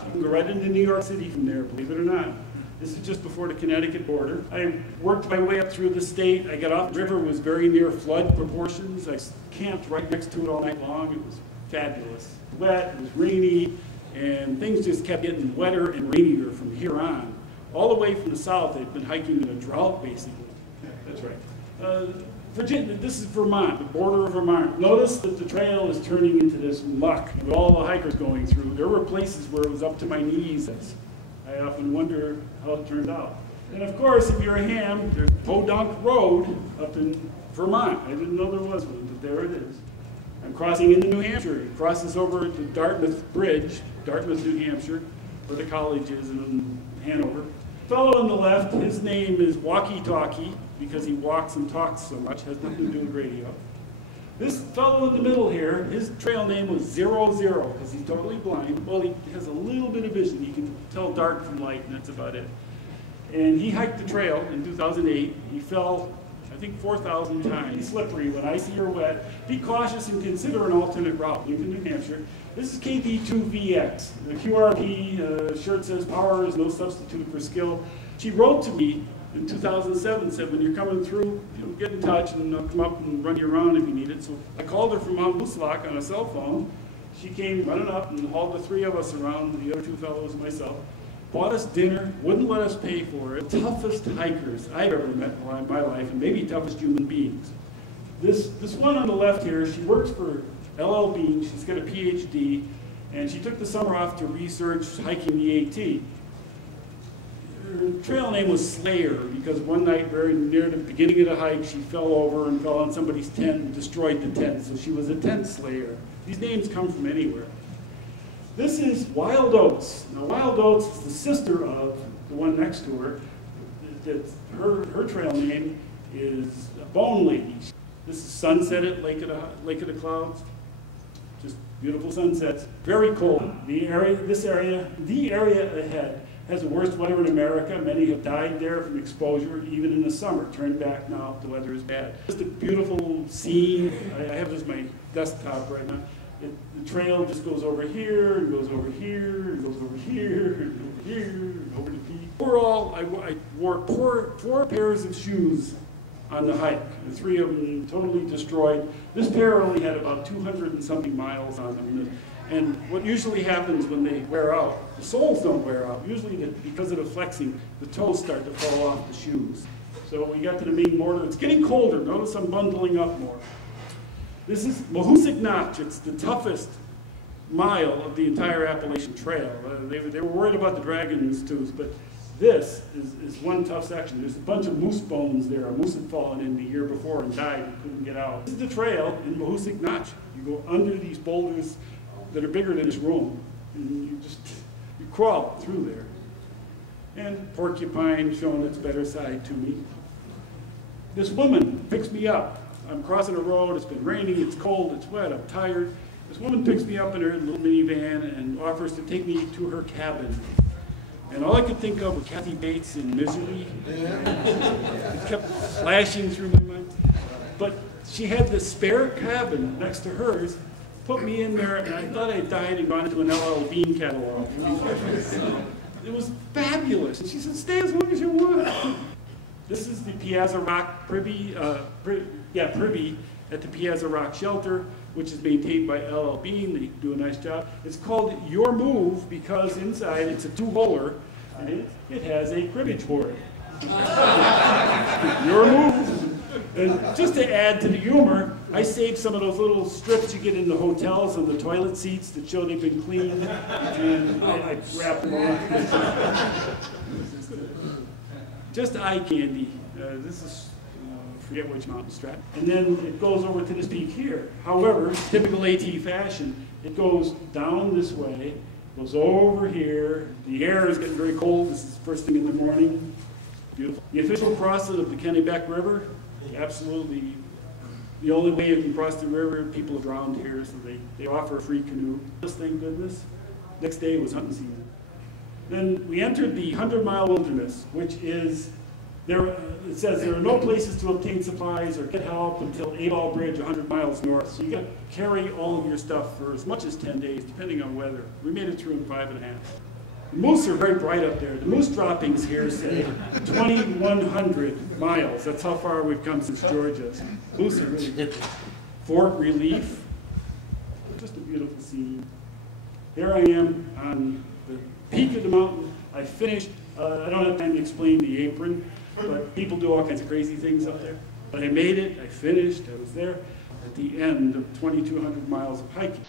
stops. You can go right into New York City from there, believe it or not. This is just before the Connecticut border. I worked my way up through the state. I got off. The river was very near flood proportions. I camped right next to it all night long. It was fabulous. Wet, it was rainy, and things just kept getting wetter and rainier from here on. All the way from the south, they've been hiking in a drought, basically. That's right. Virginia, this is Vermont, the border of Vermont. Notice that the trail is turning into this muck with all the hikers going through. There were places where it was up to my knees. I often wonder how it turned out. And of course, if you're a ham, there's Podunk Road up in Vermont. I didn't know there was one, but there it is. I'm crossing into New Hampshire. It crosses over the Dartmouth Bridge, Dartmouth, New Hampshire, where the college is in Hanover. The fellow on the left, his name is Walkie Talkie, because he walks and talks so much, has nothing to do with radio. This fellow in the middle here, his trail name was 00, because he's totally blind. Well, he has a little bit of vision. He can tell dark from light, and that's about it. And he hiked the trail in 2008. He fell, I think, 4,000 times. He's slippery when icy or wet. Be cautious and consider an alternate route. Lincoln, New Hampshire. This is KD2VX. The QRP shirt says power is no substitute for skill. She wrote to me in 2007, said, when you're coming through, get in touch and I'll come up and run you around if you need it. So I called her from Mount Moosilauke on a cell phone. She came running up and hauled the three of us around, the other two fellows and myself. Bought us dinner, wouldn't let us pay for it. Toughest hikers I've ever met in my life, and maybe toughest human beings. This one on the left here, she works for LL Bean. She's got a PhD, and she took the summer off to research hiking the AT. Her trail name was Slayer because one night, very near the beginning of the hike, she fell over and fell on somebody's tent and destroyed the tent. So she was a tent slayer. These names come from anywhere. This is Wild Oats. Now, Wild Oats is the sister of the one next to her. Her trail name is Bone Lady. This is sunset at Lake of the Clouds. Just beautiful sunsets. Very cold. The area ahead has the worst weather in America. Many have died there from exposure, even in the summer. Turn back now, the weather is bad. Just a beautiful scene. I have this as my desktop right now. The trail just goes over here, and goes over here, and goes over here, and over here, and over the peak. Overall, I wore four pairs of shoes on the hike. The three of them totally destroyed. This pair only had about 200 and something miles on them. And what usually happens when they wear out, the soles don't wear out. Usually because of the flexing, the toes start to fall off the shoes. So we got to the main border. It's getting colder. Notice I'm bundling up more. This is Mahoosic Notch. It's the toughest mile of the entire Appalachian Trail. They were worried about the dragon's tooth, but this is one tough section. There's a bunch of moose bones there. A moose had fallen in the year before and died and couldn't get out. This is the trail in Mahoosic Notch. You go under these boulders that are bigger than this room, and you crawl through there. And porcupine showing its better side to me. This woman picks me up. I'm crossing a road, it's been raining, it's cold, it's wet, I'm tired. This woman picks me up in her little minivan and offers to take me to her cabin. And all I could think of was Kathy Bates in Misery. It kept flashing through my mind. But she had this spare cabin next to hers, put me in there, and I thought I died and gone into an LL Bean catalog. It was fabulous. And she said, stay as long as you want. This is the Piazza Rock Privy at the Piazza Rock Shelter, which is maintained by LL Bean. They do a nice job. It's called Your Move because inside it's a two-holer, and it has a cribbage board. Your Move. And just to add to the humor, I saved some of those little strips you get in the hotels and the toilet seats that show they've been cleaned, and I wrapped them on. Just eye candy. This is, forget which mountain strap. And then it goes over to this peak here. However, typical AT fashion, it goes down this way, goes over here. The air is getting very cold. This is first thing in the morning. Beautiful. The official crossing of the Kennebec River, absolutely the only way you can cross the river. People have drowned here, so they offer a free canoe. Thank goodness. Next day was hunting season. Then we entered the 100-mile wilderness, which is, it says there are no places to obtain supplies or get help until Abel Bridge 100 miles north. So you got to carry all of your stuff for as much as 10 days, depending on weather. We made it through in 5.5. The moose are very bright up there. The moose droppings here say 2,100 miles. That's how far we've come since Georgia. Moose are really good. Fort Relief, just a beautiful scene. Here I am on the peak of the mountain. I finished, I don't have time to explain the apron, but people do all kinds of crazy things up there. But I made it, I finished, I was there at the end of 2,200 miles of hiking.